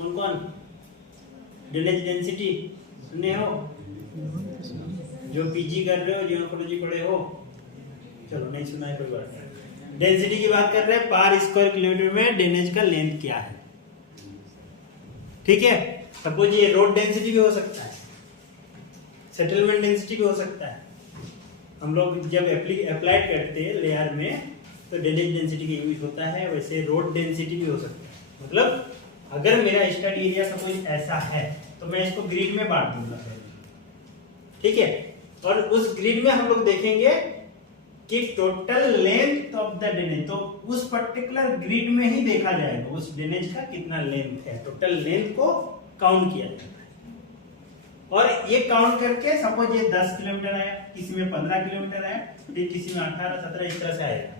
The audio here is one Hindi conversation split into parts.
कौन कौन? ड्रेनेज डेंसिटी सुने हो? जो पीजी कर रहे हो, जियोलॉजी पढ़े हो? चलो नहीं सुना है कोई बात नहीं। डेंसिटी की बात कर रहे हैं, पर स्क्वायर किलोमीटर में ड्रेनेज का लेंथ क्या है। ठीक है, सपोज ये रोड डेंसिटी भी हो सकता है, सेटलमेंट डेंसिटी भी हो सकता है। हम लोग जब अप्लाइड करते हैं लेयर में तो ड्रेनेज डेंसिटी का यूज होता है, वैसे रोड डेंसिटी भी हो सकता है। मतलब अगर मेरा स्टडी एरिया सपोज ऐसा है तो मैं इसको ग्रिड में बांट दूंगा, ठीक है, और उस ग्रिड में हम लोग देखेंगे कि total length of the drainage, तो उस पर्टिकुलर ग्रिड में ही देखा जाएगा उस ड्रेनेज का कितना लेंथ है, टोटल लेंथ को काउंट किया जाता है। और ये काउंट करके सपोज ये 10 किलोमीटर आया, किसी में 15 किलोमीटर आया, फिर किसी में 18, 17 इस तरह से आएगा।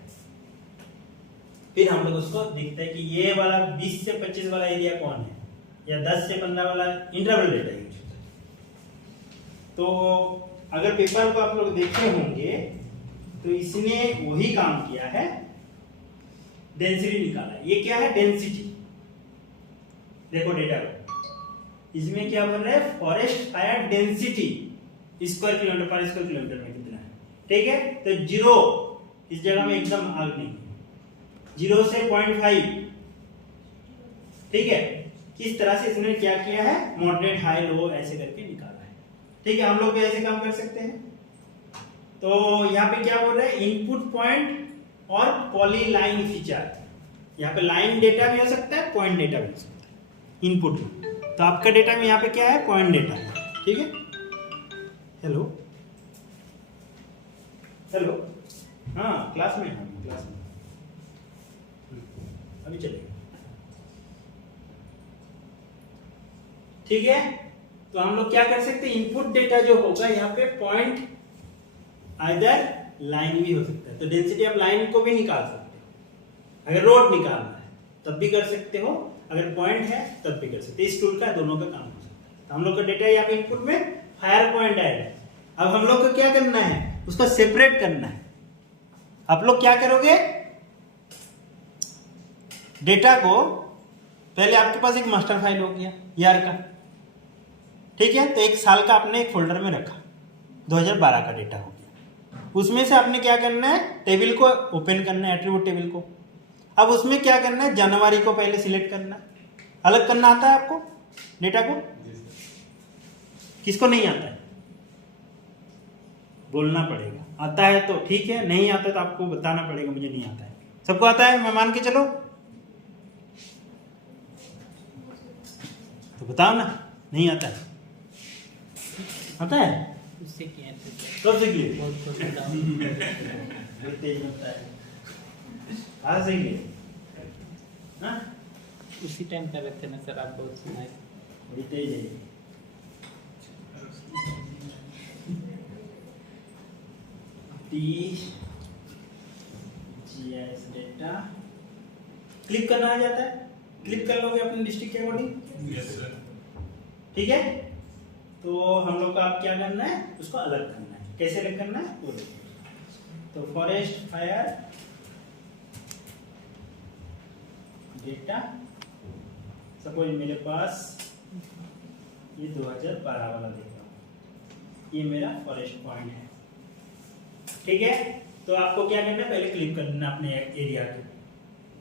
फिर हम लोग उसको देखते हैं कि ये वाला 20 से 25 वाला एरिया कौन है, या 10 से 15 वाला इंटरवल डेटा यूज होता है। तो अगर पेपर को आप लोग देखे होंगे तो इसने वही काम किया है, डेंसिटी निकाला। ये क्या है? डेंसिटी। देखो डेटा को, इसमें क्या बोल रहा है? Forest fire density square kilometre पर स्क्वायर किलोमीटर में कितना है। ठीक है, तो 0 इस जगह में एकदम आग नहीं, 0 से 0.5। ठीक है, किस तरह से इसने क्या किया है? मॉडरेट, हाई, लो ऐसे करके निकाला है। ठीक है, हम लोग भी ऐसे काम कर सकते हैं। तो यहाँ पे क्या बोल रहे हैं? इनपुट पॉइंट और पॉलीलाइन फीचर। यहाँ पे लाइन डेटा भी हो सकता है, पॉइंट डेटा भी हो सकता है इनपुट में। तो आपका डेटा में यहाँ पे क्या है? पॉइंट डेटा है। ठीक है, हेलो हेलो, हाँ क्लास में, हाँ क्लास में अभी चलेगा। ठीक है, तो हम लोग क्या कर सकते हैं? इनपुट डेटा जो होगा यहाँ पे पॉइंट आइदर लाइन भी हो सकता है, तो डेंसिटी ऑफ लाइन को भी निकाल सकते हो। अगर रोड निकालना है तब भी कर सकते हो, अगर पॉइंट है तब भी कर सकते हो। इस टूल का दोनों का काम हो सकता है। तो हम लोग का डेटा यहाँ पे इनपुट में फायर पॉइंट आएगा। अब हम लोग को क्या करना है? उसको सेपरेट करना है। आप लोग क्या करोगे? डेटा को पहले आपके पास एक मास्टर फाइल हो गया ईआर का, ठीक है, तो 1 साल का आपने एक फोल्डर में रखा, 2012 का डेटा हो गया। उसमें से आपने क्या करना है? टेबल को ओपन करना है, एट्रीब्यूट टेबल को। अब उसमें क्या करना है? जनवरी को पहले सिलेक्ट करना है। अलग करना आता है आपको डेटा को? किसको नहीं आता है? बोलना पड़ेगा। आता है तो ठीक है, नहीं आता तो आपको बताना पड़ेगा मुझे नहीं आता है। सबको आता है? मैं मान के चलो तो बताओ ना, नहीं आता है? आता है? उससे क्या कब से किए? बहुत तेज होता है। आज से किए? हाँ? उसी टाइम पे रखे ना सर, आप बहुत सुनाए। बड़ी तेज है। GIS डेटा क्लिक करना आ जाता है, क्लिक कर लोगे अपने डिस्ट्रिक्ट के अकॉर्डिंग। Yes sir. ठीक है, तो हम लोग को आप क्या करना है? उसको अलग करना है। कैसे अलग करना है वो देखिए। तो फॉरेस्ट फायर डेटा, सपोज मेरे पास ये 2012 वाला देख रहा हूँ, ये मेरा फॉरेस्ट पॉइंट है। ठीक है, तो आपको क्या करना है? पहले क्लिक करना अपने एरिया के,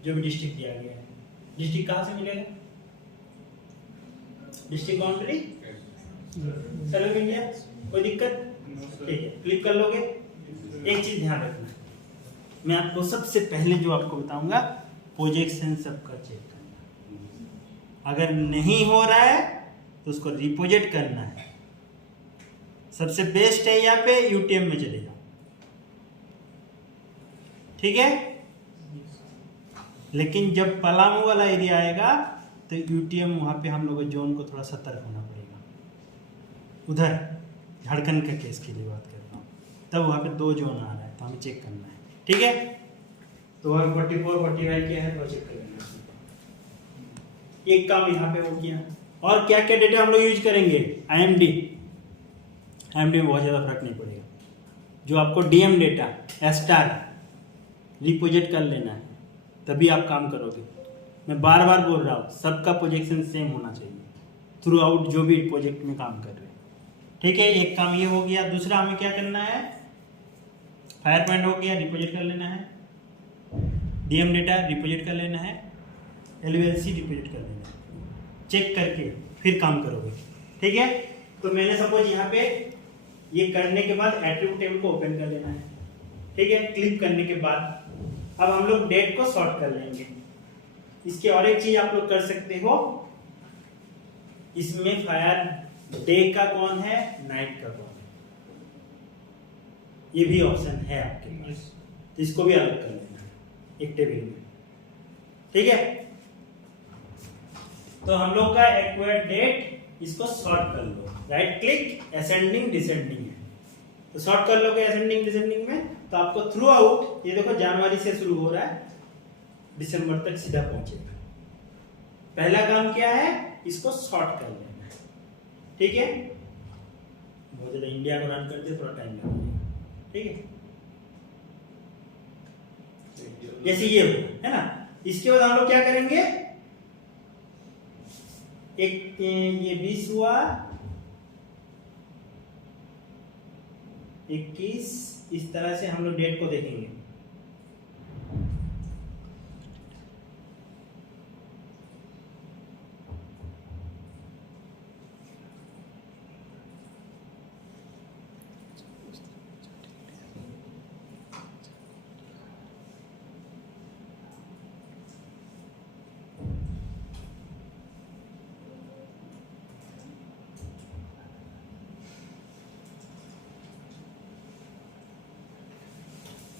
जो भी डिस्ट्रिक्ट दिया गया है। डिस्ट्रिक्ट कहाँ से मिलेगा? District boundary survey of India, कोई दिक्कत? ठीक है, क्लिक कर लोगे। एक चीज ध्यान रखना, मैं आपको सबसे पहले जो आपको बताऊंगा, प्रोजेक्शन सबका चेक करना। अगर नहीं हो रहा है तो उसको रिप्रोजेक्ट करना है। सबसे बेस्ट है यहाँ पे यूटीएम में चलेगा। ठीक है, लेकिन जब पलामू वाला एरिया आएगा तो यूटीएम वहां पे हम लोग जोन को थोड़ा सतर्क होना पड़ेगा। उधर झारखंड का केस के लिए बात कर रहा हूँ, तब वहां पे 2 जोन आ रहा है तो हमें चेक करना है। ठीक है, तो 44, 45 क्या है तो चेक कर लेना। एक काम यहाँ पे हो गया। और क्या क्या डेटा हम लोग यूज करेंगे? IMD में बहुत ज़्यादा फर्क नहीं पड़ेगा। जो आपको DM डेटा स्टार रिप्रोजेक्ट कर लेना है, तभी आप काम करोगे। मैं बार बार बोल रहा हूँ, सबका प्रोजेक्शन सेम होना चाहिए थ्रू आउट जो भी प्रोजेक्ट में काम कर रहे हैं। ठीक है, एक काम ये हो गया। दूसरा हमें क्या करना है, फायर पॉइंट हो गया, डिपोजिट कर लेना है, डीएम डेटा डिपोजिट कर लेना है, एलवीएलसी डिपोजिट कर लेना है, चेक करके फिर काम करोगे। ठीक है, तो मैंने सपोज यहाँ पे ये करने के बाद एट्रीब्यूट टेबल को ओपन कर लेना है। ठीक है, क्लिक करने के बाद अब हम लोग डेट को सॉर्ट कर लेंगे। इसके और एक चीज आप लोग कर सकते हो, इसमें फायर डे का कौन है, नाइट का कौन है, ये भी ऑप्शन है आपके पास, तो इसको भी अलग कर लेना है एक टेबल में। ठीक है, तो हम लोग का एक्वायर्ड डेट इसको सॉर्ट कर लो, राइट क्लिक, असेंडिंग डिसेंडिंग है, तो सॉर्ट कर लोगे असेंडिंग डिसेंडिंग में, तो आपको थ्रू आउट ये देखो जनवरी से शुरू हो रहा है, दिसंबर तक सीधा पहुंचेगा। पहला काम क्या है, इसको सॉर्ट कर लेना है। ठीक है, बहुत ज्यादा इंडिया को रन करते थोड़ा टाइम लगेगा। ठीक है, जैसे ये है ना, इसके बाद हम लोग क्या करेंगे, एक ये 20 हुआ, 21, इस तरह से हम लोग डेट को देखेंगे।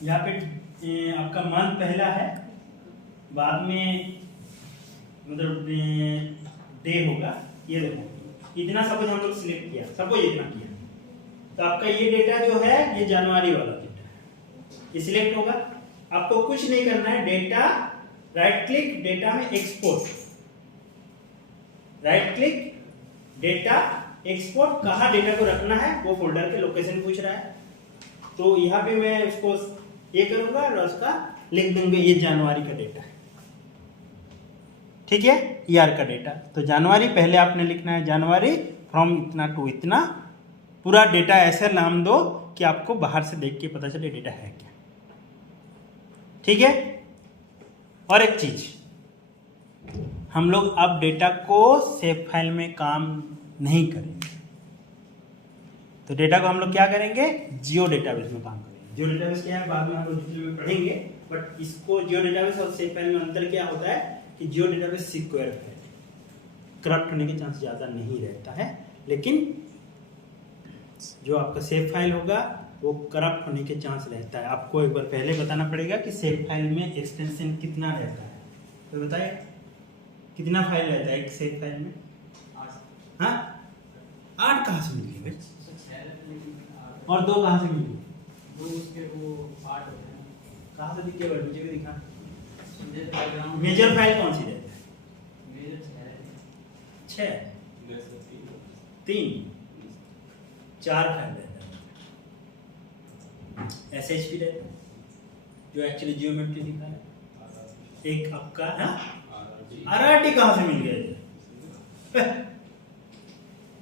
यहाँ पे आपका मंथ पहला है, बाद में मतलब डे होगा। ये देखो इतना सपोज हम लोग सिलेक्ट किया, सपोज इतना किया, तो आपका ये डेटा जो है ये जनवरी वाला डेटा है, ये सिलेक्ट होगा। आपको कुछ नहीं करना है, डेटा राइट क्लिक, डेटा में export, right click, data export, कहाँ डेटा को रखना है वो फोल्डर के लोकेशन पूछ रहा है, तो यहाँ पे मैं उसको ये करूंगा और उसका लिख दूंगा ये जनवरी का डेटा है। ठीक है, ईयर का डेटा, तो जनवरी पहले आपने लिखना है, जनवरी फ्रॉम इतना टू इतना, पूरा डेटा ऐसे नाम दो कि आपको बाहर से देख के पता चले डेटा है क्या। ठीक है, और एक चीज, हम लोग अब डेटा को सेव फाइल में काम नहीं करेंगे, तो डेटा को हम लोग क्या करेंगे, जियो डेटाबेस में काम करेंगे। जियो डेटाबेस क्या है बाद में हम लोग डिटेल में पढ़ेंगे, बट इसको जियो डेटाबेस और सेव फाइल में अंतर क्या होता है कि जियो डेटाबेस सिक्योर है, करप्ट होने के चांस ज़्यादा नहीं रहता है, लेकिन जो आपका सेव फाइल होगा वो करप्ट होने के चांस रहता है। आपको एक बार पहले बताना पड़ेगा कि सेव फाइल में एक्सटेंशन कितना रहता है, तो बताइए कितना फाइल रहता है एक सेव फाइल में? हाँ, 8 कहाँ से मिल गई भाई, और 2 कहाँ से मिल गई? 2 उसके वो 8 होते हैं। कहाँ से दिखे भाई, मुझे भी दिखा। बैकग्राउंड मेजर फाइल कौन सी रहती है? मेजर 6, 3, 4 फाइल रहता है। SHP रहता है जो एक्चुअली जियोमेट्री दिखा है, एक आपका RRT कहाँ से मिल गया?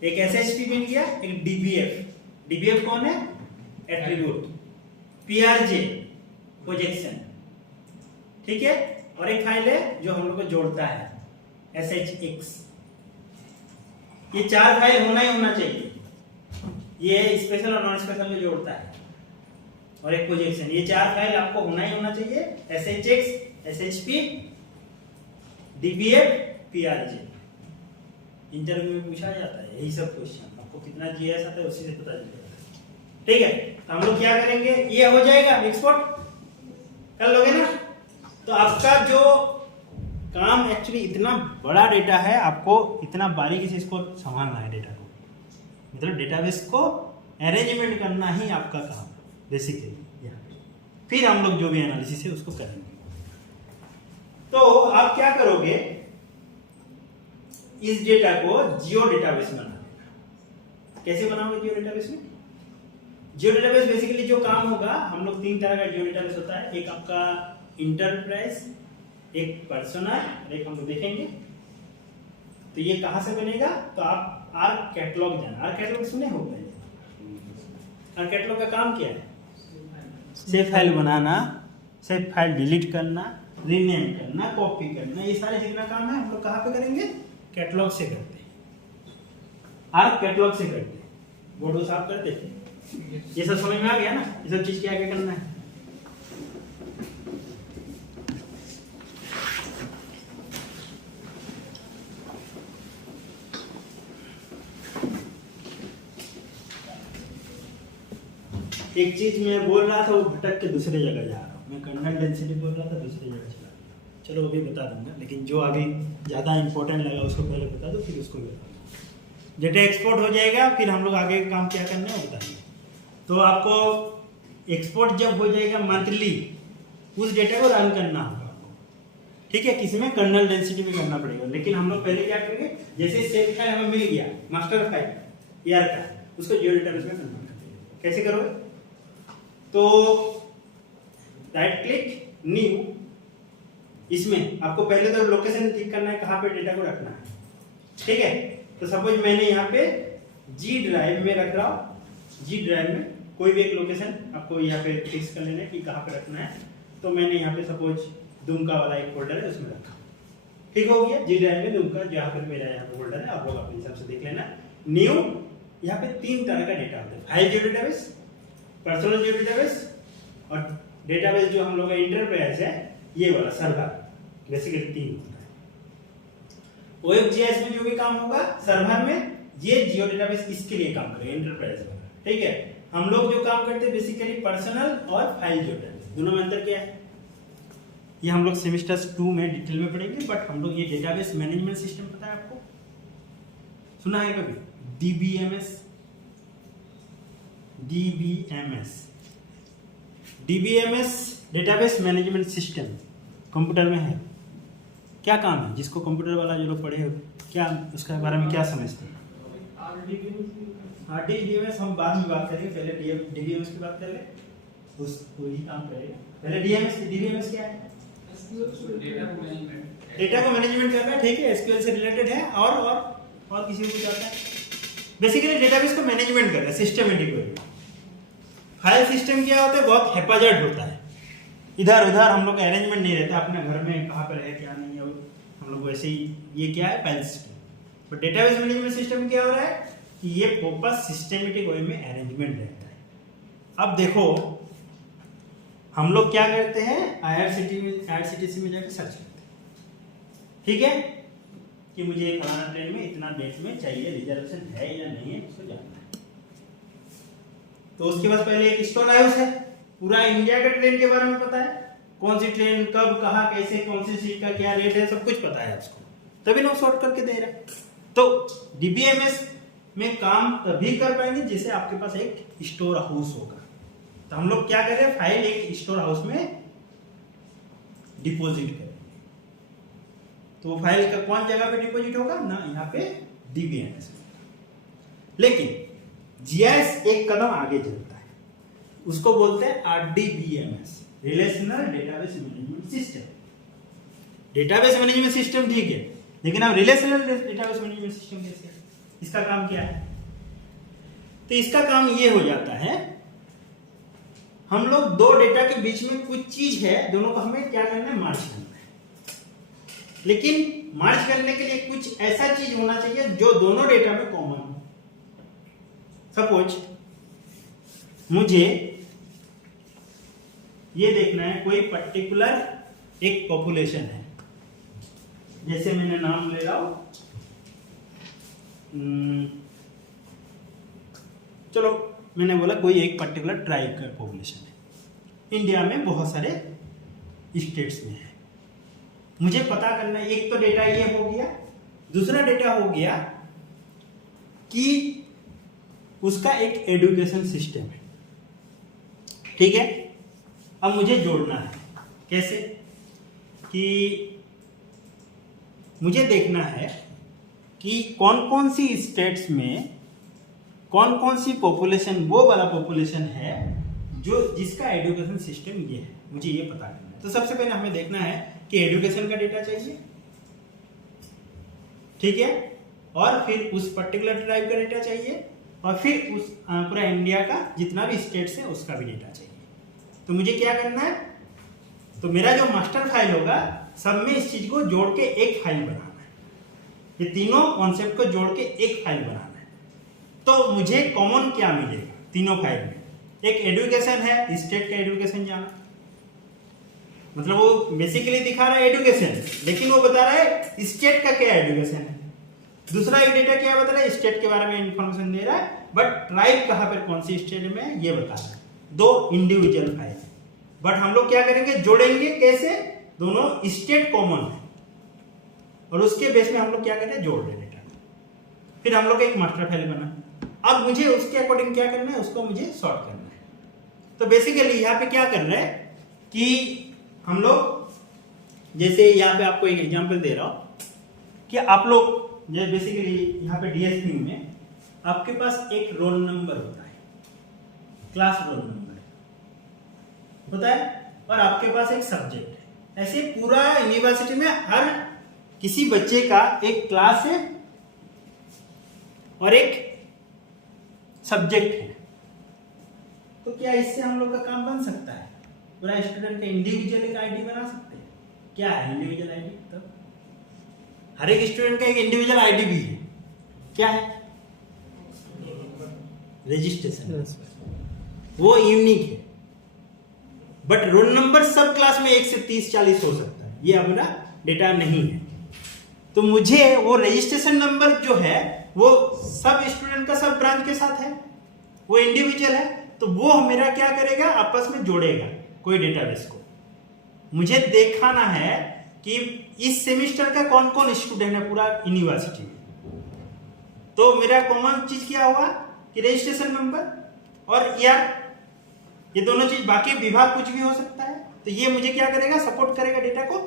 एक SHP मिल गया, एक DBF कौन है? Attribute, PRJ projection. ठीक है, और एक फाइल है जो हम लोग को जोड़ता है, SHX। ये 4 फाइल होना ही होना चाहिए, ये स्पेशल और नॉन स्पेशल में जोड़ता है, और एक प्रोजेक्शन। ये 4 फाइल आपको होना ही होना चाहिए, SHX, SHP, DBF, PRJ। Interview में पूछा जाता है यही सब क्वेश्चन, आपको कितना जीएस आता है उसी से पता चलेगा। ठीक है, तो हम लोग क्या करेंगे, ये हो जाएगा, एक्सपोर्ट कर लोगे ना, तो आपका जो काम एक्चुअली इतना बड़ा डेटा है, आपको इतना बारीकी से इसको संभालना है डेटा को, मतलब डेटाबेस को अरेंजमेंट करना ही आपका काम बेसिकली। फिर हम लोग जो भी एनालिसिस है उसको करेंगे। तो आप क्या करोगे, इस डेटा को जियो डेटाबेस में बना देना। कैसे बनाओगे जियो डेटाबेस में? जियो डेटाबेस बेसिकली जो काम होगा, हम लोग 3 तरह का जियो डेटाबेस होता है। एक आपका इंटरप्राइज, एक पर्सनल और एक हम लोग देखेंगे। तो ये कहाँ से बनेगा, तो आप आर कैटलॉग जाना। आर कैटलॉग सुने हो पहले? आर कैटलॉग का काम क्या है? सेव फाइल बनाना, सेव फाइल डिलीट करना, रीनेम करना, कॉपी करना, ये सारे जितना काम है हम लोग कहाँ पे करेंगे? कैटलॉग से करते हैं। आर कैटलॉग से करते हैं। बोर्ड साफ करते थे। ये सब समझ में आ गया ना? ये सब चीज क्या क्या करना है? एक चीज मैं बोल रहा था वो भटक के दूसरे जगह जा रहा हूँ। मैं कर्नल डेंसिटी बोल रहा था, दूसरी जगह चला गया। चलो वो भी बता दूंगा, लेकिन जो अभी ज़्यादा इंपॉर्टेंट लगा उसको पहले बता दो, फिर उसको भी बता दो। डेटा एक्सपोर्ट हो जाएगा, फिर हम लोग आगे का काम क्या करना है वो बताएंगे। तो आपको एक्सपोर्ट जब हो जाएगा मंथली, उस डेटा को रन करना होगा आपको, ठीक है? किसमें? कर्नल डेंसिटी में करना पड़ेगा। लेकिन हम लोग पहले क्या करेंगे, जैसे सेव फाइल हमें मिल गया, मास्टर फाइल यार का, उसको जियो डेटाबेस में करना है। कैसे करोगे? तो राइट क्लिक न्यू, इसमें आपको पहले तो लोकेशन ठीक करना है, कहाँ पे डेटा को रखना है, ठीक है? तो सपोज मैंने यहाँ पे जी ड्राइव में रख रहा हूँ। जी ड्राइव में कोई भी एक लोकेशन आपको यहाँ पे फिक्स कर लेना है कि कहाँ पे रखना है। तो मैंने यहाँ पे सपोज दुमका वाला एक फोल्डर है, उसमें रखा। ठीक हो गया? जी ड्राइव में दुमका जहाँ पे मेरा यहाँ पे फोल्डर है, आप लोग अपने हिसाब से देख लेना। न्यू, यहाँ पे 3 तरह का डेटा होता है: फाइल जियो डेटाबेस, पर्सनल जियो डेटाबेस, और डेटाबेस जो हम लोग का इंटरप्राइज है ये वाला सर्वर। बेसिकली 3 होता है। OFGIS में जो भी काम होगा सर्वर में, ये जियो डेटाबेस इसके लिए काम करेगा, इंटरप्राइज वाला, ठीक है? हम लोग जो काम करते हैं बेसिकली पर्सनल और फाइल जियो डेटाबेस, दोनों में अंतर क्या है ये हम लोग सेमेस्टर 2 में डिटेल में पढ़ेंगे। बट हम लोग ये डेटाबेस मैनेजमेंट सिस्टम पता है आपको? सुना है कभी? DBMS database management system computer में है। क्या काम है? जिसको कंप्यूटर वाला जो लोग पढ़े हो, क्या उसके बारे में क्या समझते हैं? DBMS हम बाद में बात करेंगे, पहले DBMS की बात कर ले, उसको ही काम करेगा। पहले DBMS क्या है? डेटा को मैनेजमेंट करना है, ठीक है? SQL से रिलेटेड है। और किसी को कुछ आता है? बेसिकली डेटाबेस को मैनेजमेंट कर रहा है, सिस्टमेटिक वे में। फाइल सिस्टम क्या होता है? बहुत हेफाजत होता है, इधर उधर हम लोग का अरेंजमेंट नहीं रहता अपने घर में, कहाँ पर है क्या नहीं है, हम लोग वैसे ही। ये क्या है? File system. But database management system क्या हो रहा है कि ये प्रॉपर सिस्टमेटिक वे में अरेंजमेंट रहता है। अब देखो हम लोग क्या करते हैं, IRCTC में जाकर सर्च करते हैं, ठीक है? कि मुझे फलाना ट्रेन में इतना डेट में चाहिए, रिजर्वेशन है या नहीं है, उसको जानना है। तो उसके बाद पहले एक स्टोर हाउस है, पूरा इंडिया के ट्रेन के बारे में पता है, कौन सी ट्रेन कब कहाँ कैसे, कौन सी सीट का क्या रेट है, सब कुछ पता है उसको, तभी लोग शॉर्ट करके दे रहे हैं। तो DBMS में काम तभी कर पाएंगे जैसे आपके पास एक स्टोर हाउस होगा। तो हम लोग क्या करें, फाइल एक स्टोर हाउस में डिपॉजिट करें। तो फाइल का कौन जगह पे डिपॉजिट होगा ना, यहाँ पे DBMS। लेकिन GIS एक कदम आगे चलता है, उसको बोलते हैं RDBMS, relational database management system. Database management system ठीक है, लेकिन अब रिलेशनल डेटाबेस मैनेजमेंट सिस्टम कैसे? इसका काम क्या है? तो इसका काम ये हो जाता है, हम लोग 2 डेटा के बीच में कुछ चीज है, दोनों को हमें क्या करना है? मर्ज करना है। लेकिन मर्ज करने के लिए कुछ ऐसा चीज होना चाहिए जो दोनों डेटा में कॉमन हो। सपोज मुझे ये देखना है, कोई पर्टिकुलर एक पॉपुलेशन है, जैसे मैंने नाम ले रहा हूं, चलो मैंने बोला कोई एक पर्टिकुलर ट्राइब का पॉपुलेशन है, इंडिया में बहुत सारे स्टेट्स में है। मुझे पता करना है, एक तो डेटा ये हो गया, दूसरा डेटा हो गया कि उसका एक एजुकेशन सिस्टम है, ठीक है? अब मुझे जोड़ना है, कैसे? कि मुझे देखना है कि कौन कौन सी स्टेट्स में कौन कौन सी पॉपुलेशन, वो वाला पॉपुलेशन है जो जिसका एजुकेशन सिस्टम ये है, मुझे ये पता करना है। तो सबसे पहले हमें देखना है कि एजुकेशन का डेटा चाहिए, ठीक है, और फिर उस पर्टिकुलर ट्राइब का डेटा चाहिए, और फिर उस पूरा इंडिया का जितना भी स्टेट्स है उसका भी डेटा चाहिए। तो मुझे क्या करना है, तो मेरा जो मास्टर फाइल होगा सब में इस चीज को जोड़ के एक फाइल बनाना है, ये तीनों कॉन्सेप्ट को जोड़ के एक फाइल बनाना है। तो मुझे कॉमन क्या मिलेगा तीनों फाइल में, एक एजुकेशन है, स्टेट का एजुकेशन जाना, मतलब वो बेसिकली दिखा रहा है एजुकेशन, लेकिन वो बता रहा है स्टेट का क्या एजुकेशन है। दूसरा एक डेटा क्या बता रहा है, स्टेट के बारे में इंफॉर्मेशन दे रहा है, बट ट्राइब कहाँ पर कौन सी स्टेट में है ये बता रहा है। दो इंडिविजुअल फाइल, बट हम लोग क्या करेंगे, जोड़ेंगे कैसे, दोनों स्टेट कॉमन है और उसके बेस में हम लोग क्या करते हैं, जोड़ रहे डेटा, फिर हम लोग एक मास्टर फाइल बना। अब मुझे उसके अकॉर्डिंग क्या करना है, उसको मुझे सॉर्ट करना है। तो बेसिकली यहाँ पे क्या कर रहे हैं कि हम लोग, जैसे यहाँ पे आपको एक एग्जांपल दे रहा हूँ कि आप लोग जो बेसिकली यहाँ पे डीएसपी में आपके पास एक रोल नंबर होता है, क्लास रोल नंबर होता है, और आपके पास एक सब्जेक्ट है। ऐसे पूरा यूनिवर्सिटी में हर किसी बच्चे का एक क्लास है और एक सब्जेक्ट है। तो क्या इससे हम लोग का काम बन सकता है, पूरा स्टूडेंट का इंडिविजुअल एक आईडी बना सकते हैं? क्या है इंडिविजुअल आईडी? तो हर एक स्टूडेंट का एक इंडिविजुअल आईडी भी है, क्या है, रजिस्ट्रेशन, वो यूनिक है। बट रोल नंबर सब क्लास में 1 से 30-40 हो सकता है, ये अपना डेटा नहीं है। तो मुझे वो रजिस्ट्रेशन नंबर जो है वो सब स्टूडेंट का सब ब्रांच के साथ है, वो इंडिविजुअल है, तो वो मेरा क्या करेगा, आपस में जोड़ेगा कोई डेटाबेस को। मुझे दिखाना है कि इस सेमेस्टर का कौन कौन स्टूडेंट है पूरा यूनिवर्सिटी में। तो मेरा कॉमन चीज क्या हुआ कि रजिस्ट्रेशन नंबर, और यार ये दोनों चीज, बाकी विभाग कुछ भी हो सकता है। तो ये मुझे क्या करेगा, सपोर्ट करेगा डेटा को,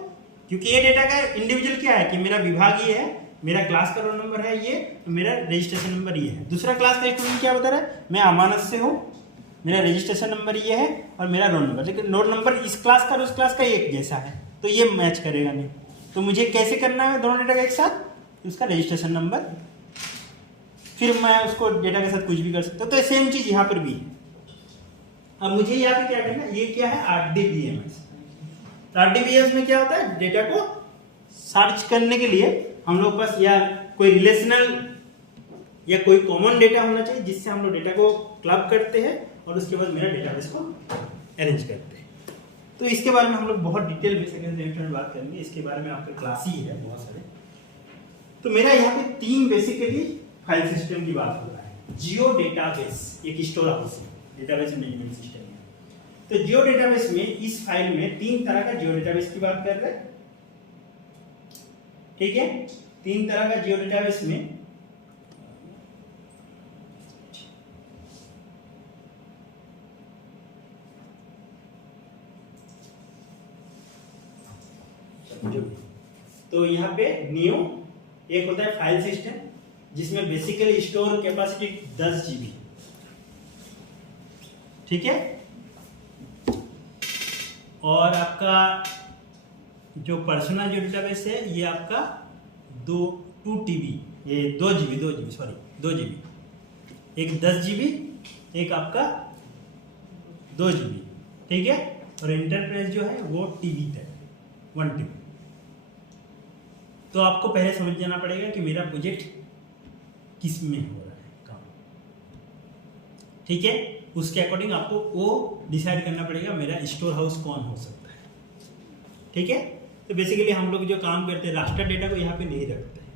क्योंकि ये डेटा का इंडिविजुअल क्या है कि मेरा विभाग ये है, मेरा क्लास का रोल नंबर है ये, मेरा रजिस्ट्रेशन नंबर ये है। दूसरा क्लास का स्टूडेंट क्या बता रहा है, मैं अमानत से हूँ, मेरा रजिस्ट्रेशन नंबर ये है और मेरा रोल नंबर, लेकिन रोल नंबर इस क्लास का और उस क्लास का एक जैसा है, तो ये मैच करेगा नहीं। तो मुझे कैसे करना है दोनों डेटा का एक साथ, उसका रजिस्ट्रेशन नंबर, फिर मैं उसको डेटा के साथ कुछ भी कर सकता हूँ। तो सेम चीज यहाँ पर भी है। अब मुझे यहाँ पे क्या करना है, ये क्या है, आरडीबीएमएस। आरडीबीएमएस में क्या होता है, डेटा को सर्च करने के लिए हम लोग पास या कोई रिलेशनल या कोई कॉमन डेटा होना चाहिए, जिससे हम लोग डेटा को क्लब करते हैं और उसके बाद मेरा डेटाबेस को अरेंज करते हैं। तो इसके बारे में हम लोग बहुत डिटेल में सेकंड सेमेस्टर में बात करेंगे, इसके बारे में आपके क्लास ही है बहुत सारे। तो मेरा यहाँ पे 3 बेसिकली फाइल सिस्टम की बात हो रहा है। जियो डेटाबेस एक स्टोर हाउस है, डेटाबेस मैनेजमेंट सिस्टम है। तो जियो डेटाबेस में इस फाइल में 3 तरह का जियो डेटाबेस की बात कर रहे हैं, ठीक है। 3 तरह का जियो डेटाबेस में तो यहाँ पे न्यू एक होता है फाइल सिस्टम, जिसमें बेसिकली स्टोर कैपेसिटी 10 GB, ठीक है। और आपका जो पर्सनल जो डेटाबेस है ये आपका 2 TB, ये 2 GB, एक 10 GB, एक आपका 2 GB, ठीक है। और इंटरप्राइज जो है वो TB तक 1 TB। तो आपको पहले समझ जाना पड़ेगा कि मेरा प्रोजेक्ट किस में हो रहा है काम, ठीक है। उसके अकॉर्डिंग आपको वो डिसाइड करना पड़ेगा मेरा स्टोर हाउस कौन हो सकता है, ठीक है। तो बेसिकली हम लोग जो काम करते हैं रास्टर डेटा को यहाँ पे नहीं रखते हैं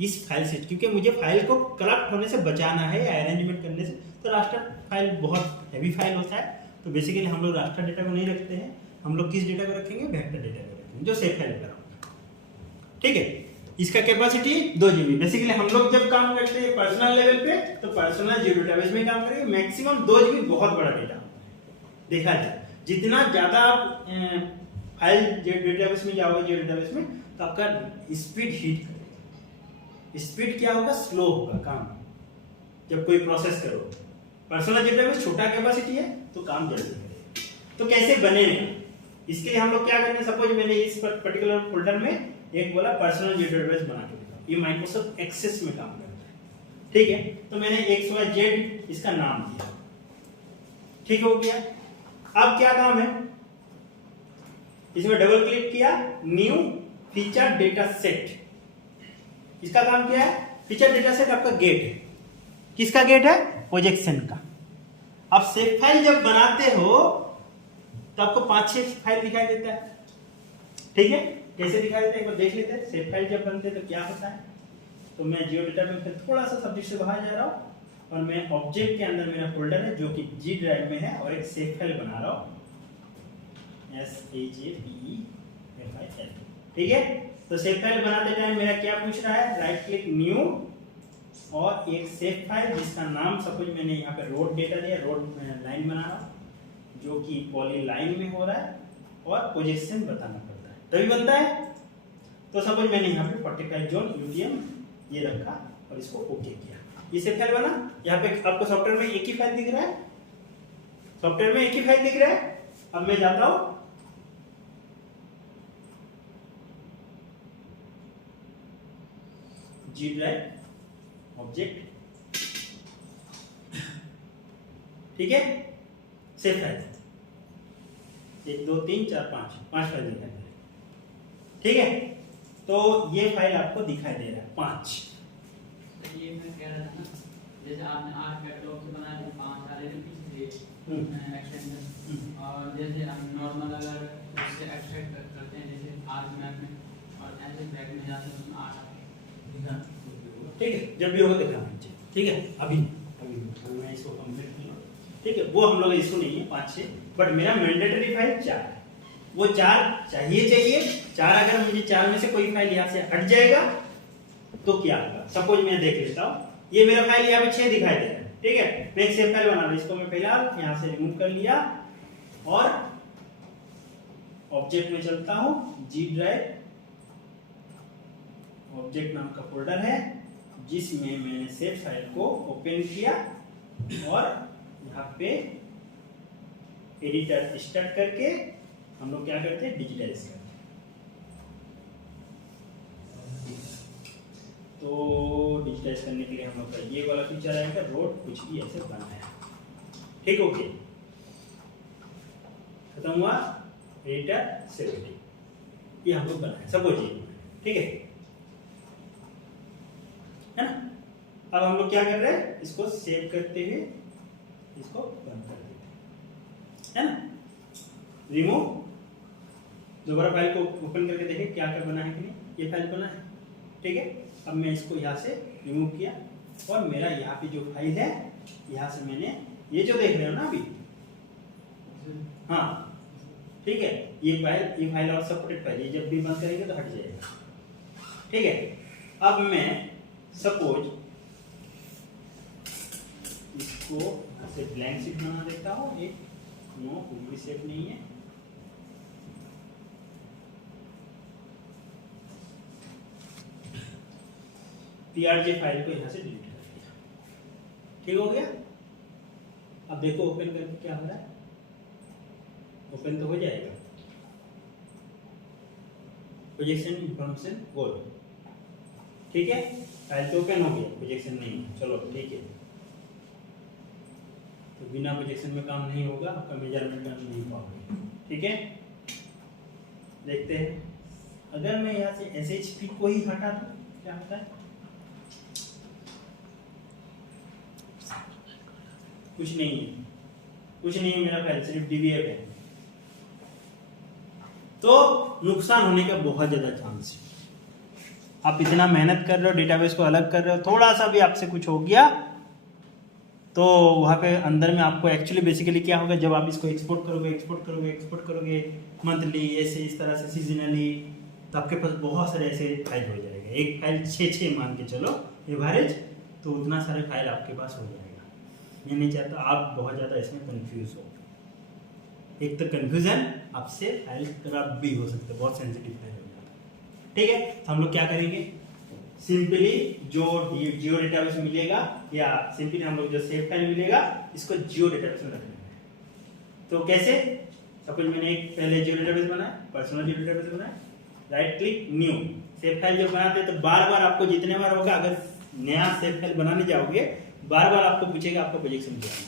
इस फाइल से, क्योंकि मुझे फाइल को करप्ट होने से बचाना है या अरेंजमेंट करने से। तो रास्टर फाइल बहुत हैवी फाइल होता है, तो बेसिकली हम लोग रास्टर डेटा को नहीं रखते हैं। हम लोग किस डेटा को रखेंगे, वेक्टर डेटा को रखेंगे, जो सेफ फाइल पर, ठीक है। इसका कैपेसिटी 2 GB। बेसिकली हम लोग जब काम करते हैं पर्सनल लेवल पे, तो पर्सनल जियो डेटाबेस में काम करेंगे। मैक्सिमम 2 GB बहुत बड़ा डेटा देखा जाए। जितना ज्यादा आप फाइल डेटाबेस में जाओगे जियो डेटाबेस में, तो आपका स्पीड हिट करेगा। स्पीड क्या होगा, स्लो होगा काम जब कोई प्रोसेस करो। पर्सनल डेटाबेस छोटा कैपेसिटी है तो काम जल्दी करेगा। तो कैसे बनेगा, इसके लिए हम लोग क्या करेंगे, सपोज मैंने इस पर्टिकुलर फोल्डर में एक बोला पर्सनल जियो डेटाबेस बना के दिखा, ये माइक्रोसॉफ्ट एक्सेस में काम करता है, ठीक है। तो मैंने XYZ इसका नाम दिया, ठीक हो गया। अब क्या काम है, इसमें डबल क्लिक किया, न्यू फीचर डेटा सेट, इसका काम क्या है, फीचर डेटा सेट आपका गेट है, किसका गेट है, प्रोजेक्शन का। अब सेव फाइल जब बनाते हो तो आपको 5-6 फाइल दिखाई देता है, ठीक है। कैसे दिखाई देता है एक बार देख लेते हैं। सेव फाइल जब बनते हैं तो क्या होता है, तो मैं जियो डेटा में थोड़ा सा सब्जेक्ट से बाहर जा रहा हूं और मैं ऑब्जेक्ट के अंदर मेरा फोल्डर है जो कि जी ड्राइव में है और एक सेव फाइल बना रहा हूं, SAVEFIL, ठीक है। तो सेव फाइल बनाते टाइम मेरा क्या पूछ रहा है, राइट क्लिक न्यू और एक सेव फाइल जिसका नाम सपोज मैंने यहाँ पे रोड डेटा दिया, रोड लाइन बना रहा हूँ जो कि पॉली लाइन में हो रहा है और पोजीशन बताना पड़ता है तभी बनता है। तो सपोज मैंने यहाँ पे 45 जोन UTM ये रखा और इसको ओके किया, ये सेव फाइल बना। यहाँ पे आपको सॉफ्टवेयर में एक ही फाइल दिख रहा है, सॉफ्टवेयर में एक ही फाइल दिख रहा है। अब मैं जाता हूँ जी ड्राइव ऑब्जेक्ट, ठीक है, सेव फाइल 1 2 3 4 5 फाइल दिखाई दे रही है, ठीक है। तो ये फाइल आपको दिखाई दे रहा है 5। तो ये मैं कह रहा था ना, जैसे आपने 8 कैटलॉग से बनाए थे, 5 सारे जो पीछे थे एक्सटेंशन, और जैसे हम नॉर्मल अगर उससे एक्सट्रैक्ट करते हैं जैसे आर्क मैप में और ऐसे बैक में जाते हैं उसमें 8 दिखा, ठीक है, जब भी होगा दिखा दीजिए, ठीक है। अभी मैं इसको कंप्लीट किया, ठीक है। वो हम लोग इसको नहीं है 5-6, बट मेरा मैंडेटरी फाइल 4 है, वो 4 चाहिए 4। अगर मुझे 4 में से कोई फाइल यहाँ से हट जाएगा तो क्या होगा, सपोज मैं देख लेता हूँ, ये मेरा फाइल यहाँ पे 6 दिखाई दे रहा है, ठीक है। मैं एक सेव फाइल बना रहा हूँ, इसको मैं फिलहाल यहाँ से रिमूव कर लिया और ऑब्जेक्ट में चलता हूँ, जी ड्राइव ऑब्जेक्ट नाम का फोल्डर है जिसमें मैंने सेव फाइल को ओपन किया और यहाँ पे एडिटर स्टार्ट करके हम लोग क्या करते हैं, डिजिटाइज करते हैं। तो डिजिटाइज करने के लिए हम लोग का ये वाला फीचर आएगा, रोड कुछ भी ऐसे बनाया, ठीक, ओके, खत्म हुआ। एडिटर सेव ये हम लोग बनाए सपोज ये, ठीक है ना। अब हम लोग क्या कर रहे हैं, इसको सेव करते हुए इसको बंद कर देते हैं, है ना। रिमूव, दोबारा फाइल को ओपन करके देखें क्या कर बना है कि नहीं, ये फाइल बना है, ठीक है। अब मैं इसको यहाँ से रिमूव किया और मेरा यहाँ पे जो फाइल है, यहाँ से मैंने ये जो देख रहे हो ना अभी, हाँ ठीक है, ये फाइल और सेपरेट फाइल, ये जब भी बंद करेंगे तो हट जाएगा, ठीक है। अब मैं सपोज इसको ऐसे ब्लैंक शीट बना देता हूँ, एक नो कोई भी सेट नहीं है, PRJ फाइल को यहाँ से डिलीट कर दिया, ठीक हो गया। अब देखो ओपन करके क्या हो रहा है, ओपन तो हो जाएगा, प्रोजेक्शन इंफॉर्मेशन गोल, ठीक है। फाइल तो ओपन हो गया, प्रोजेक्शन नहीं है, चलो ठीक है। तो बिना प्रोजेक्शन में काम नहीं होगा, आपका मेजरमेंट कर नहीं पाओगे, ठीक है। देखते हैं, अगर मैं यहाँ से SHP को ही हटा दूं क्या होता है, कुछ नहीं है, कुछ नहीं है, मेरा फाइल सिर्फ DBF है, तो नुकसान होने का बहुत ज्यादा चांस है। आप इतना मेहनत कर रहे हो, डेटाबेस को अलग कर रहे हो, थोड़ा सा भी आपसे कुछ हो गया तो वहाँ पे अंदर में आपको एक्चुअली बेसिकली क्या होगा, जब आप इसको एक्सपोर्ट करोगे मंथली ऐसे इस तरह से सीजनली, तो आपके पास बहुत सारे ऐसे फाइल हो जाएगा। एक फाइल 6 मान के चलो एवरेज, तो उतना सारे फाइल आपके पास हो जाएगा। मैं नहीं चाहता आप बहुत ज़्यादा इसमें कंफ्यूज हो, एक तो कंफ्यूजन आपसे फाइल खराब भी हो सकता है, बहुत सेंसिटिव फाइल हो जाता है, ठीक है। तो हम लोग क्या करेंगे, सिंपली जो जियो डेटाबेस मिलेगा या सिंपली हम लोग जो सेव फाइल मिलेगा इसको जियो डेटाबेस में रखेंगे। तो कैसे, सपोज मैंने एक पहले जीरो डेटाबेस बनाया, पर्सनल जीरो डेटाबेस बनाया, right click new save file जब बनाते हैं तो बार बार आपको जितने बार होगा, अगर नया सेव फाइल बनाने जाओगे बार बार आपको पूछेगा आपका प्रोजेक्शन क्या है,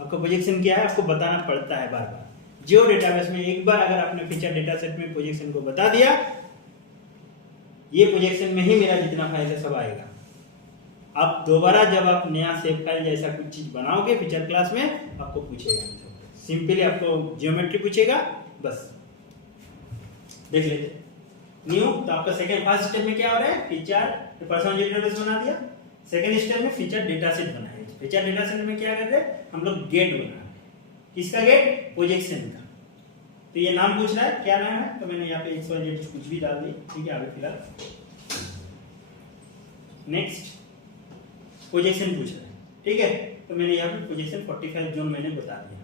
आपका प्रोजेक्शन क्या है, आपको बताना पड़ता है बार बार। जियो डेटाबेस में एक बार अगर आपने फीचर डेटा सेट में प्रोजेक्शन को बता दिया, ये प्रोजेक्शन में ही मेरा जितना फाइल है सब आएगा। आप दोबारा जब आप नया सेव फाइल जैसा कुछ चीज बनाओगे फीचर क्लास में, आपको पूछेगा, सिंपली आपको ज्योमेट्री पूछेगा, बस देख लेते न्यू। तो आपका सेकंड फर्स्ट स्टेप में क्या हो रहा है, फीचर पर्सनल डेटाबेस बना दिया। सेकंड स्टेप में फीचर डेटा सेट बनाया। फीचर डेटा सेट में क्या कर रहे हैं हम लोग, गेट बना रहे हैं। किसका गेट, प्रोजेक्शन का। तो ये नाम पूछ रहा है, क्या नाम है, तो मैंने यहाँ पे XYZ कुछ भी डाल दी, ठीक है। आगे फिलहाल नेक्स्ट प्रोजेक्शन पूछ रहा है, ठीक है, तो मैंने यहाँ पे प्रोजेक्शन 45 जोन मैंने बता दिया।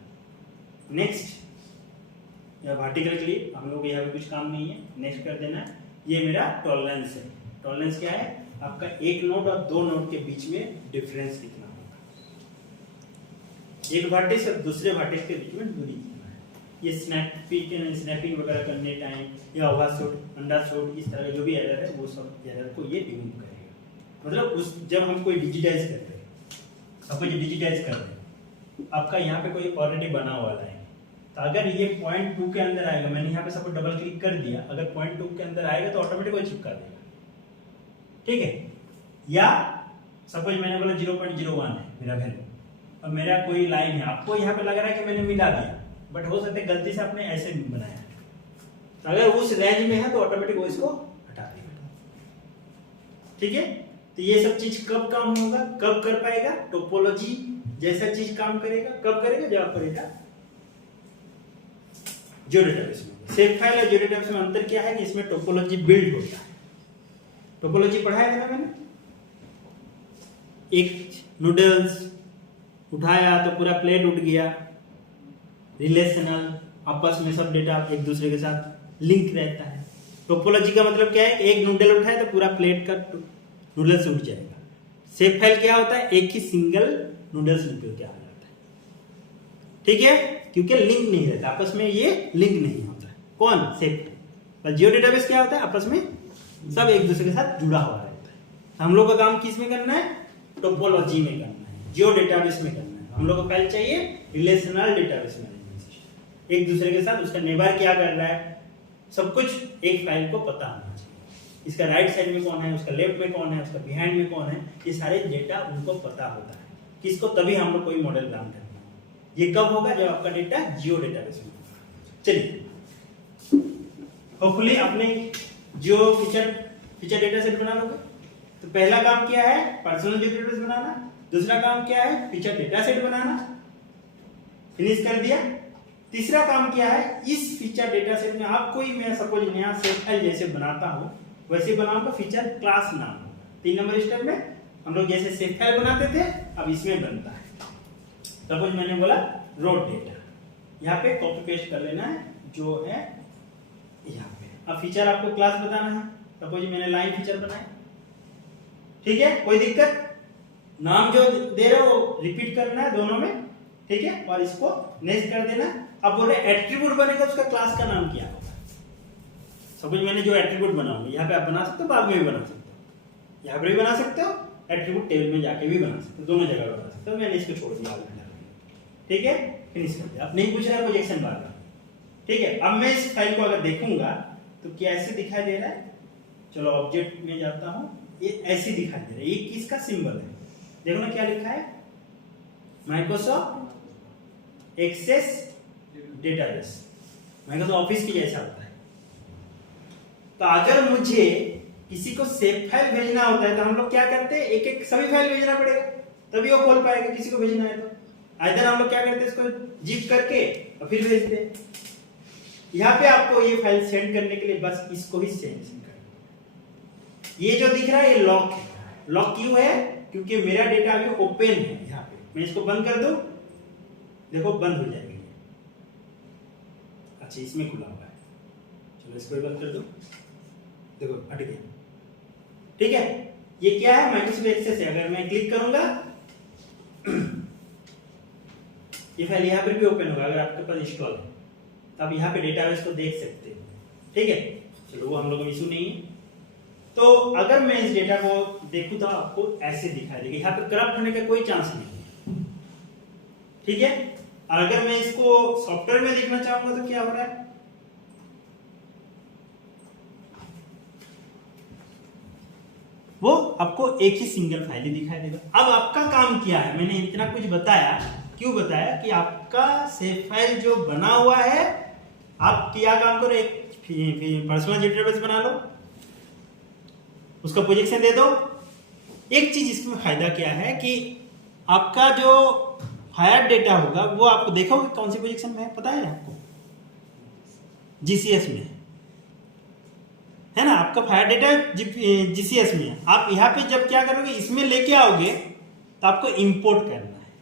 नेक्स्ट या वर्टिकल के लिए हम लोग यहाँ पे कुछ काम नहीं है, नेक्स्ट कर देना है। ये मेरा टॉलरेंस है। टॉलरेंस क्या है, आपका एक नोड और दो नोड के बीच में डिफरेंस कितना होगा, एक वर्टेक्स और दूसरे वर्टेक्स के बीच में दूरी कितना है। ये स्नैपिंग वगैरह करने टाइम या ओवरशूट, अंडरशूट, इस तरह जो भी एरर है वो सब एरर को ये रिमूव करेगा। मतलब उस जब हम कोई डिजिटाइज कर रहे हैं, सपोज डिजिटाइज कर रहे हैं, आपका यहाँ पे कोई ऑलरेडी बना हुआ है, तो अगर ये पॉइंट 2 के अंदर आएगा, मैंने यहाँ पे सपोज डबल क्लिक कर दिया, अगर पॉइंट 2 के अंदर आएगा तो ऑटोमेटिक वो चिपका देगा, ठीक है। या सपोज मैंने बोला 0.01 है मेरा वैल्यू, और मेरा कोई लाइन है, आपको यहाँ पे लग रहा है कि मैंने मिला दिया, बट हो सकता है गलती से आपने ऐसे बनाया, तो अगर उस रेंज में है तो ऑटोमेटिक वो इसको हटा देगा, ठीक है। तो ये सब चीज कब काम होगा, कब कर पाएगा, टोपोलॉजी जैसा चीज काम करेगा, कब करेगा, जब आपका डेटा जो डेटाबेस में। सेव फाइल और जो डेटाबेस में अंतर क्या है कि इसमें टोपोलॉजी बिल्ड होता है। टोपोलॉजी पढ़ाया था ना मैंने, एक नूडल्स उठाया तो पूरा प्लेट उठ गया, रिलेशनल, आपस में सब डेटा एक दूसरे के साथ लिंक रहता है। टोपोलॉजी का मतलब क्या है, एक नूडल उठाए तो पूरा प्लेट का नूडल्स उठ जाएगा। सेव फाइल क्या होता है, एक ही सिंगल नूडल्स निकल के आ जाता है, ठीक है, क्योंकि लिंक नहीं रहता आपस में, ये लिंक नहीं होता है। कौन, सेव फाइल। और जियो डेटाबेस क्या होता है, आपस में सब एक दूसरे के साथ जुड़ा हुआ रहता है। हम लोग का काम किस में करना है, टोपोलॉजी में करना है, जियो डेटाबेस में करना है। हम लोग को फाइल चाहिए रिलेशनल डेटाबेस मैनेजमेंट सिस्टम, एक दूसरे के साथ उसका नेबर क्या कर रहा है, सब कुछ एक फाइल को पता होना चाहिए। इसका राइट साइड में कौन है, उसका लेफ्ट में कौन है, उसका बिहाइंड में कौन है, ये सारे डेटा उनको पता होता है। किसको, तभी हम लोग कोई मॉडल प्लान करना है। ये कब होगा, जब आपका डेटा जियो डेटाबेस में होगा। चलिए, होपफुली आपने जियो फीचर डेटा सेट बना लोगे। तो पहला काम क्या है, पर्सनल डेटाबेस बनाना। दूसरा काम क्या है, फीचर डेटा सेट बनाना, फिनिश कर दिया। तीसरा काम क्या है, इस फीचर डेटा सेट में आप कोई, मैं सपोज नया सेव फाइल जैसे बनाता हूं वैसे बनाऊंगा, फीचर क्लास नाम होगा। 3 नंबर स्टेप में हम लोग जैसे सेव फाइल बनाते थे, अब इसमें बनता है। सपोज मैंने बोला रोड डेटा, यहाँ पे कॉपी पेस्ट कर लेना है जो है यहाँ पे। अब फीचर आपको क्लास बताना है, सपोज मैंने लाइन फीचर बनाया, ठीक है, कोई दिक्कत, नाम जो दे रहे हो वो रिपीट करना है दोनों में, ठीक है, और इसको नेक्स्ट कर देना। अब बोले एट्रीब्यूट बनेगा, उसका क्लास का नाम क्या होगा। सपोज मैंने जो एट्रीब्यूट बनाऊंगा, यहाँ पे आप बना सकते हो, बाद में भी बना सकते हो, यहाँ पे भी बना सकते हो, एट्रीब्यूट टेबल में जाके भी बना सकते हो, दोनों जगह बना सकते हो। मैंने इसको छोड़ दिया, ठीक है, फिनिश कर दिया। अब नहीं पूछ रहा है प्रोजेक्शन बार बार, ठीक है। अब मैं इस फाइल को अगर देखूंगा तो कैसे दिखाई दे रहा है, चलो ऑब्जेक्ट में जाता हूं, ये ऐसे दिखाई दे रहा है। ये किसका सिंबल है, देखो ना क्या लिखा है, Microsoft Access database, Microsoft Office की जैसा होता है। तो अगर मुझे किसी को सेव फाइल भेजना होता है तो हम लोग क्या करते हैं, एक एक सभी फाइल भेजना पड़ेगा तभी वो खोल पाएगा। किसी को भेजना है तो इधर हम लोग क्या करते हैं, इसको जिप करके और फिर भेजते हैं। यहाँ पे आपको ये फाइल सेंड करने के लिए बस इसको ही सेंड करना। ये जो दिख रहा है ये लॉक है। लॉक क्यों है, क्योंकि मेरा डेटा अभी ओपन है। यहाँ पे मैं इसको बंद कर दूं, देखो बंद हो जाएगा। अच्छा, इसमें खुला हुआ है, चलो इसको बंद कर दो, देखो हट गया, ठीक है। ये क्या है, माइक्रोसॉफ्ट एक्सेस है। अगर मैं क्लिक करूंगा ये फाइल यहाँ पर भी ओपन होगा अगर आपके पास इंस्टॉल है। तो आप यहाँ पे डेटाबेस को देख सकते हो, ठीक है। चलो वो हम लोगों को इशू नहीं है। तो अगर मैं इस डेटा को देखूं तो आपको ऐसे दिखाई देगा, यहाँ पे करप्ट होने का कोई चांस नहीं है, ठीक है। और अगर मैं इसको सॉफ्टवेयर में देखना चाहूंगा तो क्या हो रहा है, वो आपको एक ही सिंगल फाइल ही दिखाई देगा। अब आपका काम क्या है, मैंने इतना कुछ बताया, क्यों बताया कि आपका सेव फाइल जो बना हुआ है, आप क्या काम करो, एक पर्सनल डेटाबेस बना लो, उसका प्रोजेक्शन दे दो। एक चीज इसमें फायदा क्या है कि आपका जो फायर डेटा होगा वो आपको देखोगे कौन सी प्रोजेक्शन में है, पता है आपको, जीसीएस में है ना, आपका फायर डेटा जीसीएस में है। आप यहाँ पे जब क्या करोगे, इसमें लेके आओगे तो आपको इंपोर्ट करना है,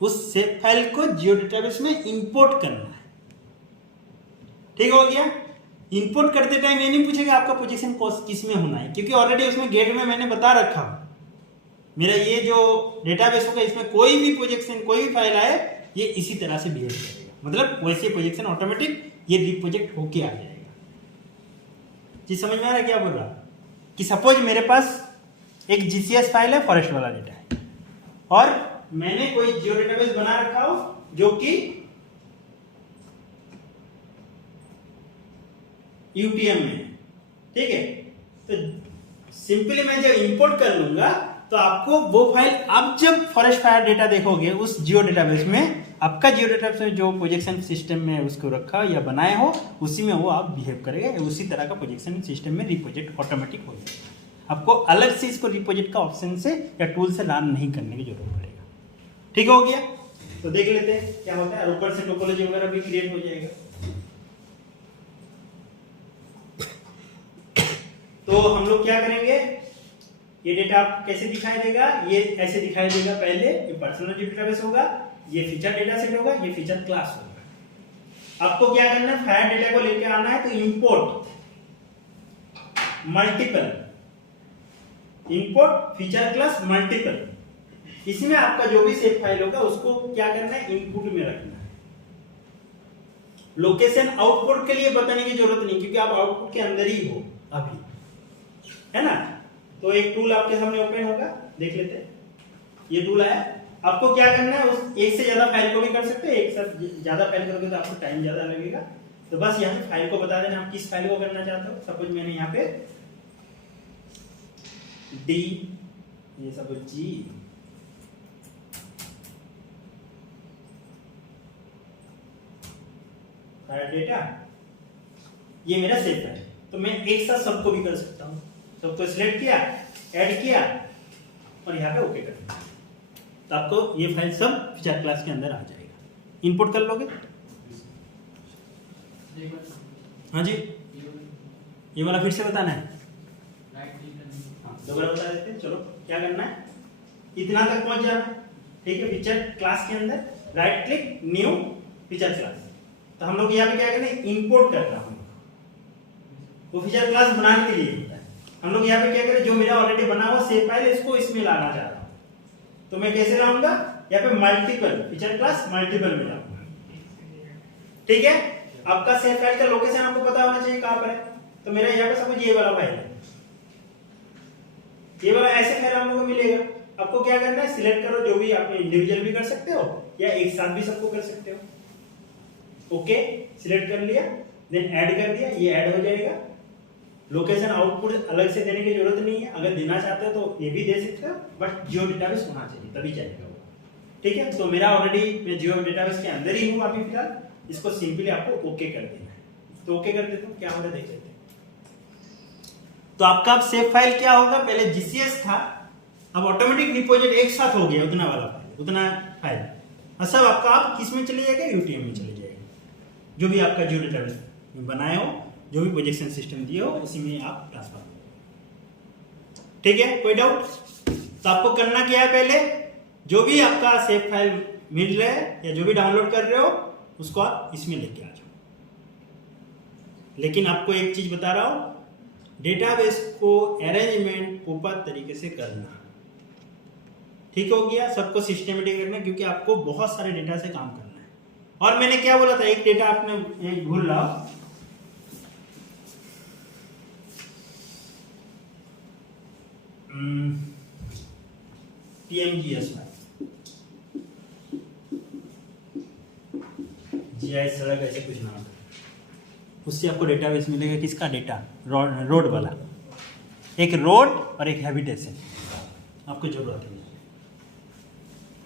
उस सेव फाइल को जियो डेटाबेस में इंपोर्ट करना है, ठीक हो गया। इंपोर्ट करते टाइम ये नहीं पूछेगा आपका पोजीशन किस में होना है, क्योंकि ऑलरेडी उसमें गेट में मैंने बता रखा हूं, मेरा ये जो डेटाबेस होगा इसमें कोई भी प्रोजेक्शन, कोई भी फाइल आए, ये इसी तरह से बिहेव करेगा, मतलब वैसे प्रोजेक्शन ऑटोमेटिक ये रिप्रोजेक्ट होके आ जाएगा। जी समझ में आ रहा है क्या बोल रहा, कि सपोज मेरे पास एक जीसीएस फाइल है, फॉरेस्ट वाला डेटा है, और मैंने कोई जियो डेटाबेस बना रखा हो जो कि यूटीएम में, ठीक है। तो सिंपली मैं जब इंपोर्ट कर लूंगा तो आपको वो फाइल, आप जब फॉरेस्ट फायर डेटा देखोगे उस जियो डेटाबेस में, आपका जियो डेटाबेस में जो प्रोजेक्शन सिस्टम में उसको रखा या बनाए हो, उसी में वो आप बिहेव करेगा, उसी तरह का प्रोजेक्शन सिस्टम में रिप्रोजेक्ट ऑटोमेटिक हो जाएगा। आपको अलग से इसको रिप्रोजेक्ट का ऑप्शन से या टूल से रन नहीं करने की जरूरत पड़ेगा, ठीक हो गया। तो देख लेते हैं क्या होता है, ऊपर से टोपोलॉजी वगैरह भी क्रिएट हो जाएगा। तो हम लोग क्या करेंगे, ये डेटा आपको कैसे दिखाई देगा, ये ऐसे दिखाई देगा, पहले ये पर्सनल डेटाबेस होगा, ये फीचर डेटा सेट होगा, ये फीचर क्लास होगा। आपको क्या करना है, फायर डेटा को लेके आना है, तो import multiple, import feature class multiple, इसमें आपका जो भी सेव फाइल होगा उसको क्या करना है, इनपुट में रखना है। लोकेशन आउटपुट के लिए बताने की जरूरत नहीं, क्योंकि आप आउटपुट के अंदर ही हो अभी, है ना। तो एक टूल आपके सामने ओपन होगा, देख लेते हैं। ये टूल आया, आपको क्या करना है, उस एक से ज्यादा फाइल को भी कर सकते हैं, एक साथ ज्यादा फाइल करोगे तो आपको टाइम ज्यादा लगेगा। तो बस यहाँ पे फाइल को बता देना आप किस फाइल को करना चाहते हो। सपोज मैंने यहाँ पे डी, ये सपोज जी, फायर डेटा, ये मेरा सेव है, तो मैं एक साथ सबको भी कर सकता हूँ। सबको सिलेक्ट किया, ऐड किया और यहाँ पे ओके कर दिया, तो आपको ये फाइल सब फीचर क्लास के अंदर आ जाएगा। इंपोर्ट कर लोगे, हाँ जी, ये वाला फिर से बताना है, हाँ दोबारा बता देते हैं। चलो क्या करना है, इतना तक पहुंच जाना है, ठीक है। फीचर क्लास के अंदर right click, new feature class, तो हम लोग यहाँ पे क्या करना है, इंपोर्ट करना है, वो फीचर क्लास बनाने के लिए होता है। हम लोग यहाँ पे क्या करें, जो मेरा ऑलरेडी बना हुआ सेव फाइल है इसको इसमें लाना चाह रहा हूँ, तो मैं कैसे लाऊंगा, यहाँ पे मल्टीपल फीचर क्लास मल्टीपल में लाऊंगा, ठीक है। आपका सेव फाइल का लोकेशन आपको पता होना चाहिए कहां पर है, तो मेरा यहाँ पे सपोज ये वाला फाइल है, ये वाला ऐसे फाइल हम लोग को मिलेगा। आपको क्या करना है, सिलेक्ट करो, जो भी आप इंडिविजुअल भी कर सकते हो या एक साथ भी सबको कर सकते हो। ओके, सिलेक्ट कर लिया, देन ऐड कर दिया, ये ऐड हो जाएगा। लोकेशन आउटपुट अलग से देने की जरूरत नहीं है, अगर देना चाहते हो तो ये भी दे सकते हो, बट जियो डेटाबेस होना चाहिए तभी जाएगा वो, ठीक है। तो मेरा ऑलरेडी मैं जियो डेटाबेस के अंदर ही हूँ अभी फिलहाल, इसको सिंपली आपको ओके कर देना है। तो ओके कर देता हूँ, क्या हो रहा है देख लेते हैं। तो आपका अब सेव फाइल क्या होगा, पहले जीसीएस था, अब ऑटोमेटिक डिपॉजिट एक साथ हो गया, उतना वाला फाइल, उतना फाइल, और सब आपका आप किस में चले जाएगा, यूटीएम में चले जाएगा, जो भी आपका जियो डेटाबेस बनाए हो, जो भी प्रोजेक्शन सिस्टम दिए हो उसी में आप ट्रांसफर करो, ठीक है। कोई डाउट, तो आपको करना क्या है, पहले जो भी आपका सेव फाइल मिल रहा है या जो भी डाउनलोड कर रहे हो उसको आप इसमें लेके आ जाओ। लेकिन आपको एक चीज बता रहा हूं, डेटाबेस को अरेंजमेंट प्रॉपर तरीके से करना, ठीक हो गया, सबको सिस्टमेटिक रखना, क्योंकि आपको बहुत सारे डेटा से काम करना है, और मैंने क्या बोला था, एक डेटा आपने भूल रहा हो, PMGSY GI सड़क ऐसे कुछ नाम, उससे आपको डेटाबेस मिलेगा। किसका डेटा? रोड वाला। एक रोड और एक हैबिटेशन आपको जरूरत है,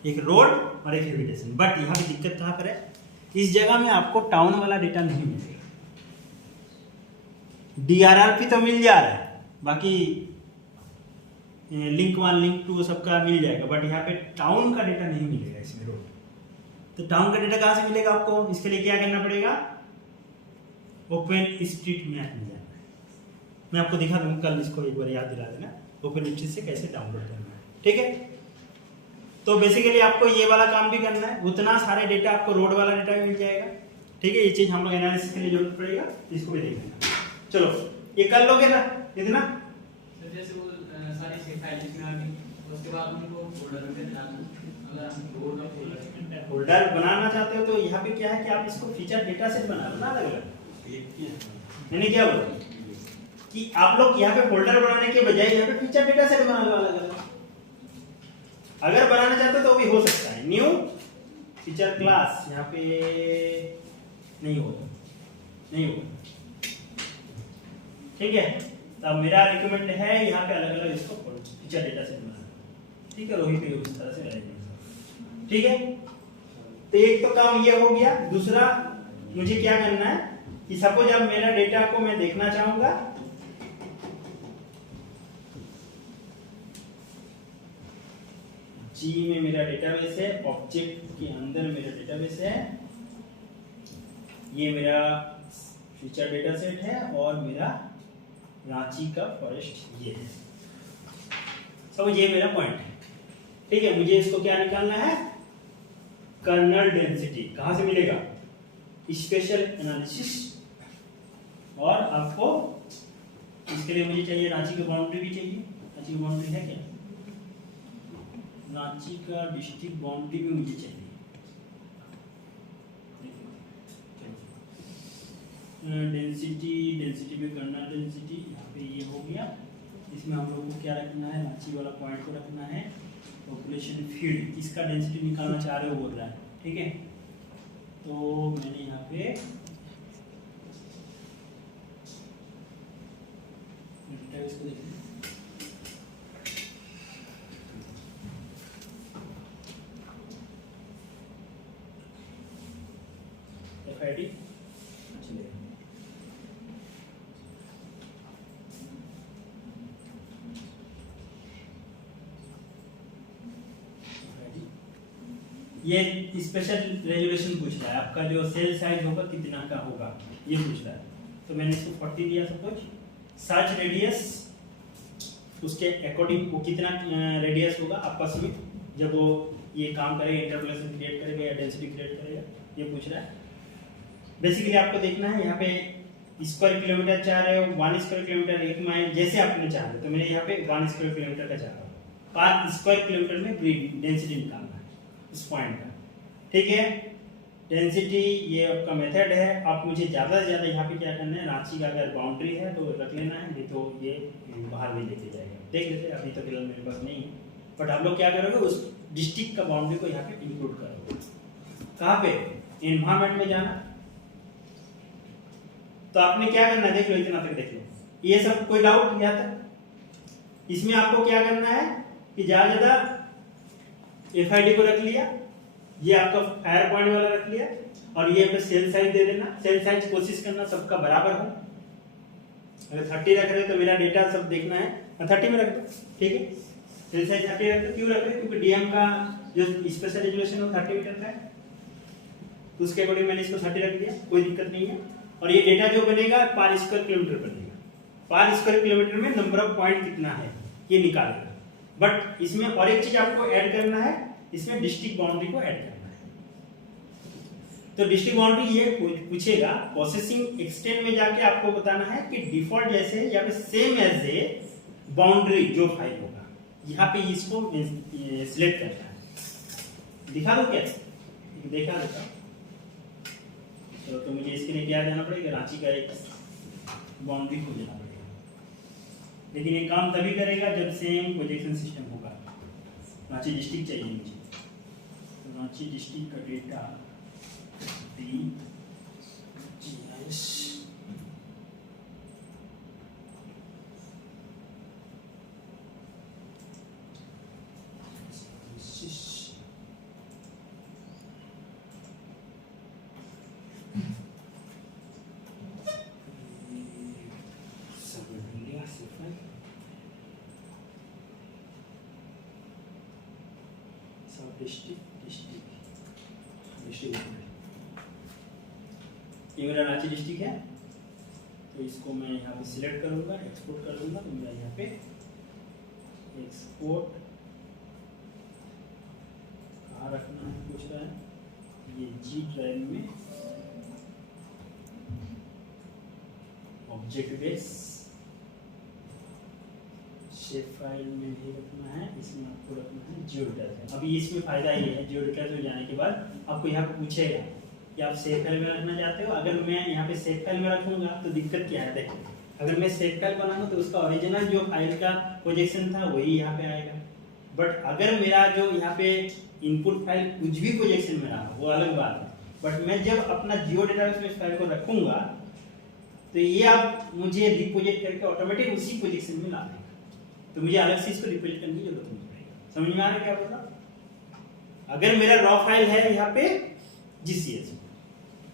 एक रोड और एक हैबिटेशन। बट यहाँ की दिक्कत कहाँ पर है, इस जगह में आपको टाउन वाला डेटा नहीं मिलेगा। DRRP तो मिल जा रहा है, बाकी लिंक 1 लिंक 2 सबका मिल जाएगा, बट यहाँ पे टाउन का डेटा नहीं मिलेगा इसमें रोड। तो टाउन का डेटा कहाँ से मिलेगा आपको? इसके लिए क्या करना पड़ेगा? ओपन स्ट्रीट मैप मिल जाएगा। मैं आपको दिखा दूंगा कल, इसको एक बार याद दिला देना ओपन स्ट्रीट से कैसे डाउनलोड करना है, ठीक है। तो बेसिकली आपको ये वाला काम भी करना है, उतना सारे डेटा आपको रोड वाला डेटा भी मिल जाएगा, ठीक है। ये चीज हम लोग एनालिसिस के लिए जरूरत पड़ेगा, इसको भी देख लेना। चलो ये कर लोगे ना इतना? तो जैसे वो सारी फाइल इसमें आ गई, उसके बाद उनको फोल्डर में डालना। अगर हम रोड का फोल्डर बनाना चाहते हो तो यहाँ पे क्या है कि आप इसको फीचर डेटा सेट बना लो ना अलग अलग। मैंने क्या बोला कि आप लोग यहाँ पे फोल्डर बनाने के बजाय यहाँ पे फीचर डेटा सेट बना लो अलग अलग। अगर बनाना चाहते हो तो भी हो सकता है। न्यू फीचर क्लास यहाँ पे नहीं होगा, नहीं होगा, ठीक है। तो मेरा रिकमेंड है यहाँ पे अलग अलग इसको फीचर डेटा सेट बनाना, ठीक है। वही पे उस तरह से रहेगा, ठीक है। तो एक तो काम ये हो गया। दूसरा मुझे क्या करना है कि सपोज अब मेरा डेटा को मैं देखना चाहूंगा, जी में मेरा डेटाबेस है, ऑब्जेक्ट के अंदर मेरा डेटाबेस है, ये मेरा फीचर डेटा सेट है और मेरा रांची का फॉरेस्ट ये है। समझ, ये मेरा पॉइंट है, ठीक है। मुझे इसको क्या निकालना है? Kernel density. कहां से मिलेगा? Spatial analysis. और आपको इसके लिए मुझे चाहिए रांची की बाउंड्री भी चाहिए। रांची की बाउंड्री है क्या? रांची का डिस्ट्रिक्ट बाउंड्री भी मुझे चाहिए। डेंसिटी भी करना, डेंसिटी यहाँ पे ये हो गया। इसमें हम लोग को क्या रखना है? रांची वाला पॉइंट को रखना है। पॉपुलेशन फील्ड, इसका डेंसिटी निकालना चाह रहे हो बोल रहा है, ठीक है। तो मैंने यहाँ पे इसको देखिए, FID ये स्पेशल रेजुलेशन पूछ रहा है, आपका जो सेल साइज होगा कितना का होगा ये पूछ रहा है। तो मैंने इसको 40 दिया सपोज। सर्च रेडियस उसके अकॉर्डिंग वो कितना रेडियस होगा आपस में जब वो ये काम करेगा, इंटरपोलेशन क्रिएट करेगा या डेंसिटी क्रिएट करेगा, ये पूछ रहा है। बेसिकली आपको देखना है यहाँ पे स्क्वायर किलोमीटर चाह रहे हो, 1 स्क्वायर किलोमीटर, 1 माइल, जैसे आपने चाह रहे हो। तो मैंने यहाँ पे 1 स्क्वायर किलोमीटर का चाह रहा हूँ। 5 स्क्वायर किलोमीटर में डेंसिटी निकालना है इस पॉइंट का, ठीक है। डेंसिटी ये आपका मेथड है। आप मुझे ज़्यादा से ज़्यादा यहाँ पे क्या करना है, रांची का अगर बाउंड्री है तो रख लेना है, नहीं तो ये बाहर भी लेके जाएगा। देख लेते हैं, अभी तो फिलहाल मेरे पास नहीं है। बट आप लोग क्या करोगे, उस डिस्ट्रिक्ट का बाउंड्री को यहाँ पे इंक्लूड करोगे। कहाँ पे? एनवायरमेंट में जाना। तो आपने क्या करना है, देख लो, इतना तक देख लो। ये सब कोई डाउट यहाँ तक? इसमें आपको क्या करना है कि ज़्यादा FID को रख लिया, ये आपका फायर पॉइंट वाला रख लिया, और ये पे सेल साइज दे देना। सेल साइज कोशिश करना सबका बराबर हो। अगर 30 रख रहे तो मेरा डेटा सब देखना है 30 में रख दो, ठीक है। सेल साइज 30 रख दो। क्यों रख रहे? क्योंकि DM का जो स्पेशल रेजुलेशन है 30 मीटर का है, तो उसके अकॉर्डिंग मैंने इसको 30 रख दिया, कोई दिक्कत नहीं है। और ये डेटा जो बनेगा पर स्क्वायर किलोमीटर बनेगा। पर स्क्वायर किलोमीटर में नंबर ऑफ पॉइंट कितना है ये निकालेगा। बट इसमें और एक चीज आपको ऐड करना है, इसमें डिस्ट्रिक्ट बाउंड्री को ऐड करना है। तो डिस्ट्रिक्ट बाउंड्री ये पूछेगा, प्रोसेसिंग एक्सटेंड में जाके आपको बताना है कि डिफॉल्ट जैसे या फिर सेम एज ए बाउंड्री जो फाइल होगा, यहाँ पे इसको सिलेक्ट करना है। दिखा दो क्या? देखा देता तो मुझे इसके लिए क्या जाना पड़ेगा, रांची का एक बाउंड्री खोजना पड़ेगा। लेकिन ये काम तभी करेगा जब सेम प्रोजेक्शन सिस्टम होगा। रांची डिस्ट्रिक्ट चाहिए मुझे, तो रांची डिस्ट्रिक्ट का डेटा GIS ये मेरा रांची डिस्ट्रिक्ट है, तो इसको मैं यहाँ पे सिलेक्ट करूँगा, एक्सपोर्ट कर दूँगा। तो मेरा यहाँ पे एक्सपोर्ट कहाँ रखना है पूछ रहा है, ये G ड्राइव में ऑब्जेक्ट बेस शेप फाइल में भी रखना है, इसमें आपको रखना है जियोडाटा। अभी इसमें फायदा ये है, जियोडाटा में जाने के बाद आपको यहाँ पे पूछेगा कि आप सेव फाइल में रखना चाहते हो। अगर मैं यहाँ पे सेव फाइल में रखूंगा तो दिक्कत क्या है, देखो अगर मैं सेव फाइल बनाऊंगा तो उसका ओरिजिनल जो फाइल का प्रोजेक्शन था वही यहाँ पे आएगा। बट अगर मेरा जो यहाँ पे इनपुट फाइल कुछ भी प्रोजेक्शन में रहा वो अलग बात है, बट मैं जब अपना जियोडाटा में इस फाइल को रखूंगा तो ये आप मुझे रिप्रोजेक्ट करके ऑटोमेटिक उसी प्रोजेक्शन में ला देगा। तो मुझे अलग से इसको रिप्रोजेक्ट करने की जरूरत नहीं पड़ेगी। समझ में आ रहा है क्या बोल रहा? अगर मेरा रॉ फाइल है यहाँ पे GCS,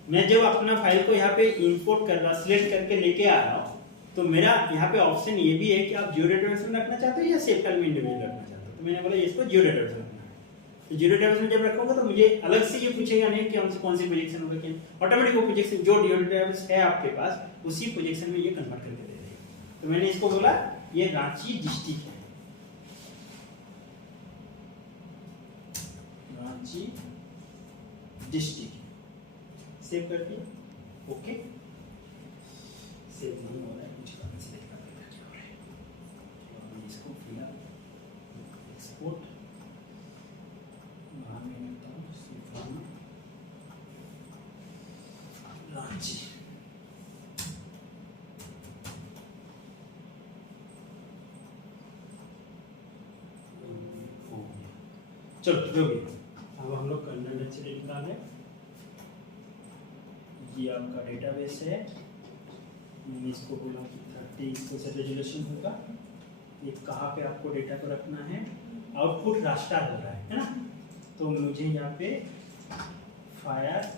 मैं जब अपना फाइल को यहाँ पे इंपोर्ट कर रहा, सिलेक्ट करके लेके आ रहा हूँ, तो मेरा यहाँ पे ऑप्शन ये भी है कि आप जियोडाटा में रखना चाहते हो या सेव फाइल में इंडिविजुअल रखना चाहते हो। तो मैंने बोला इसको जियोडाटा में रखना है। तो जियोडाटा में जब रखूंगा तो मुझे अलग से ये पूछेगा नहीं कि हमसे कौन सी प्रोजेक्शन होगा, क्या ऑटोमेटिक वो प्रोजेक्शन जो जियोडाटा है आपके पास उसी प्रोजेक्शन में ये कन्वर्ट करके दे देगा। तो मैंने इसको बोला ये रांची डिस्ट्रिक्ट है, रांची डिस्ट्रिक्ट सेव कर दिया। ओके, सेव नहीं हो रहा है, कुछ करने से देखना पड़ेगा क्या हो रहा है। तो मैं इसको फिलहाल एक्सपोर्ट वहाँ में रखता हूँ, रांची। चलो जो भी, अब हम लोग कंटेंट डेंसिटी निकाल रहे हैं। ये आपका डेटाबेस है, मैंने इसको बोला कि 30% रेजोल्यूशन होगा। ये कहाँ पे आपको डेटा को रखना है, आउटपुट रास्टर हो रहा है ना। तो मुझे यहाँ पे फायर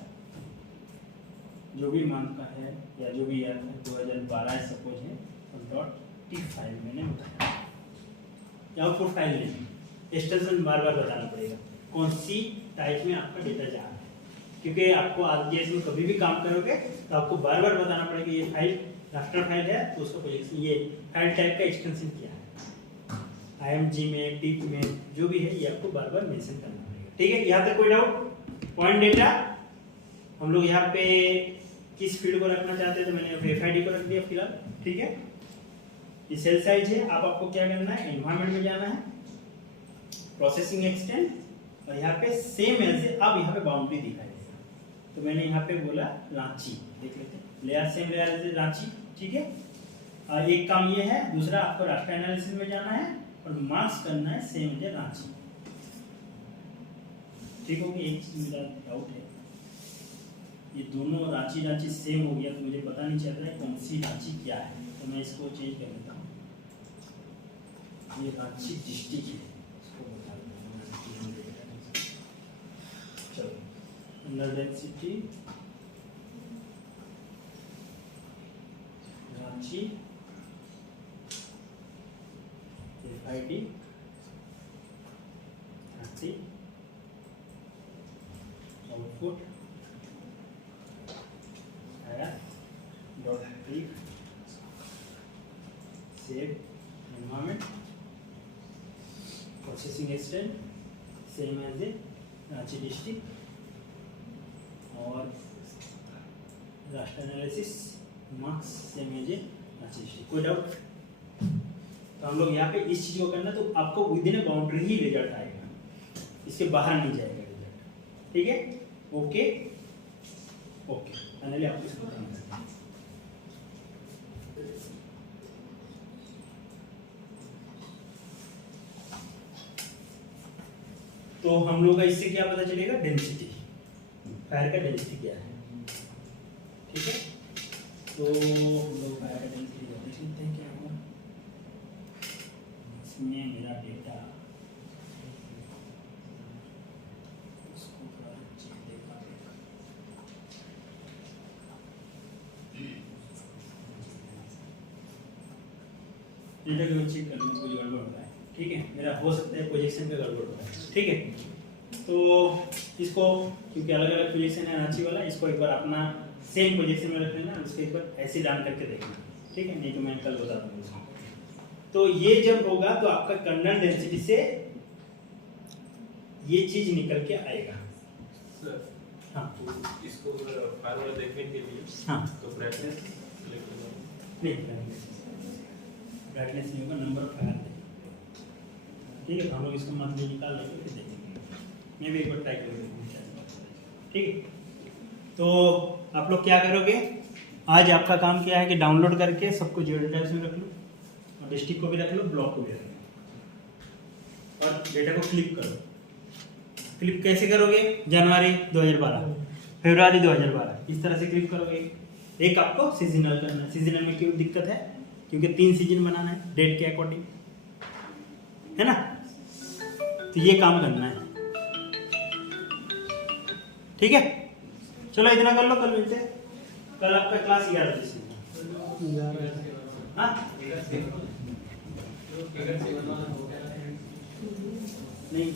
जो भी मान का है या जो भी ईयर है 2012 सपोज है, .t फाइल मैंने बताया। आउटपुट फाइल नहीं, एक्सटेंशन बार बार बताना पड़ेगा कौन सी टाइप में आपका डेटा जा रहा है, क्योंकि आपको आरजीएस में कभी भी काम करोगे तो आपको बार बार बताना पड़ेगा ये फाइल रास्टर फाइल है तो उसका प्रोजेक्शन ये फाइल टाइप का एक्सटेंशन क्या है, IMG में टिप में जो भी है ये आपको बार बार मेंशन करना पड़ेगा। ठीक है, यहाँ तक कोई डाउट? पॉइंट डेटा हम लोग यहाँ पे किस फील्ड को रखना चाहते हैं, तो मैंने FID को रख दिया फिलहाल। ठीक है, ये सेल साइज है। अब आपको क्या करना है, एनवायरनमेंट में जाना है, प्रोसेसिंग एक्सटेंड, और यहाँ पे सेम एज अब यहाँ पे बाउंड्री दिखाई देगा। तो मैंने यहाँ पे बोला रांची, देख लेते हैं, layer same layer as Ranchi. ठीक है, और एक काम ये है, दूसरा आपको रास्टर एनालिसिस में जाना है और मार्क्स करना है सेम एज रांची। ठीक हो गया? एक चीज मेरा डाउट है, ये दोनों रांची रांची सेम हो गया तो मुझे पता नहीं चल रहा है कौन सी रांची क्या है, तो मैं इसको चेंज कर देता हूँ। ये रांची डिस्ट्रिक्ट है, इसको बता देता हूँ। चलो, under density Ranchi FID 30 output .t save environment processing extent same as a Ranchi district और raster analysis marks same as a Ranchi district. कोई डाउट? तो हम लोग यहाँ पे इस चीज को करना तो आपको with in boundary he result आएगा, इसके बाहर नहीं जाएगा रिजल्ट। ठीक है, ओके ओके। फाइनली आपको इसको रन करना है। तो हम लोग का इससे क्या पता चलेगा, डेंसिटी, फायर का डेंसिटी क्या है। ठीक है, तो हम लोग फायर का डेंसिटी देख लेते हैं क्या होगा। इसमें मेरा डेटा उसको थोड़ा चेक देखा डेटा को चेक करने में कोई गड़बड़ होता है। ठीक है, मेरा हो सकता है पोजीशन पे गड़बड़ होता है। ठीक है, तो इसको क्योंकि अलग अलग पोजीशन है रांची वाला, इसको एक बार अपना सेम पोजीशन में रख लेना, उसके ऊपर ऐसे डाउन करके देखना। ठीक है, नहीं तो मैं कल बता दूंगा। तो ये जब होगा तो आपका कर्नल डेंसिटी से ये चीज निकल के आएगा। सर, हाँ तो इसको फायर वाला देखने के लिए हाँ, तो ब्राइटनेस सेलेक्ट करना नहीं ब्राइटनेस नहीं होगा, नंबर ऑफ फायर। ठीक है, हम लोग इसको मंथली निकाल लेंगे, फिर देखेंगे। मैं भी एक बार ट्राई करूँगा। ठीक है, तो आप लोग क्या करोगे, आज आपका काम क्या है कि डाउनलोड करके सबको जीरो डेटा में रख लो, और डिस्ट्रिक्ट को भी रख लो, ब्लॉक को भी रख लो, और डेटा को क्लिप करो। क्लिप कैसे करोगे, जनवरी 2012, फरवरी 2012, इस तरह से क्लिप करोगे। एक आपको सीजनल करना है। सीजनल में क्यों दिक्कत है, क्योंकि 3 सीजन बनाना है डेट के अकॉर्डिंग, है ना। तो ये काम करना है। ठीक है, चलो इतना कर लो, कल मिलते हैं। कल आपका क्लास 11 बजे से। हाँ, फिगर से बनवाना